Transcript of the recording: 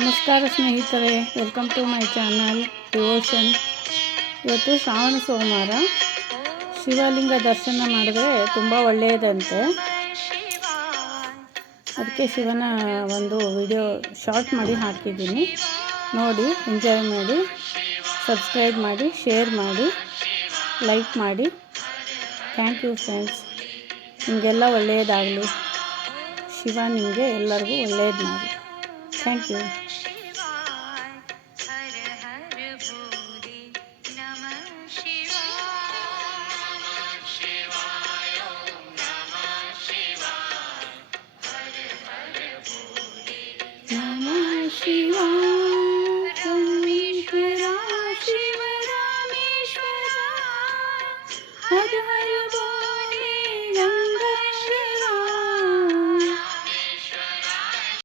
ನಮಸ್ಕಾರ ಸ್ನೇಹಿತರೆ, welcome to my channel devotion. ಇವತ್ತು ಶ್ರಾವಣ ಸೋಮವಾರ. ಶಿವಲಿಂಗ ದರ್ಶನ ಮಾಡಿದ್ರೆ ತುಂಬ ಒಳ್ಳೆಯದಂತೆ. ಅದಕ್ಕೆ ಶಿವನ ಒಂದು ವಿಡಿಯೋ ಶಾರ್ಟ್ ಮಾಡಿ ಹಾಕಿದ್ದೀನಿ. ನೋಡಿ, ಎಂಜಾಯ್ ಮಾಡಿ, ಸಬ್ಸ್ಕ್ರೈಬ್ ಮಾಡಿ, ಶೇರ್ ಮಾಡಿ, ಲೈಕ್ ಮಾಡಿ. Thank you friends. ನಿಮಗೆಲ್ಲ ಒಳ್ಳೆಯದಾಗಲಿ. ಶಿವ ನಿಮಗೆ ಎಲ್ಲರಿಗೂ ಒಳ್ಳೆಯದು ಮಾಡಿ. Thank you. ನಮಃ ಶಿವಾಯ.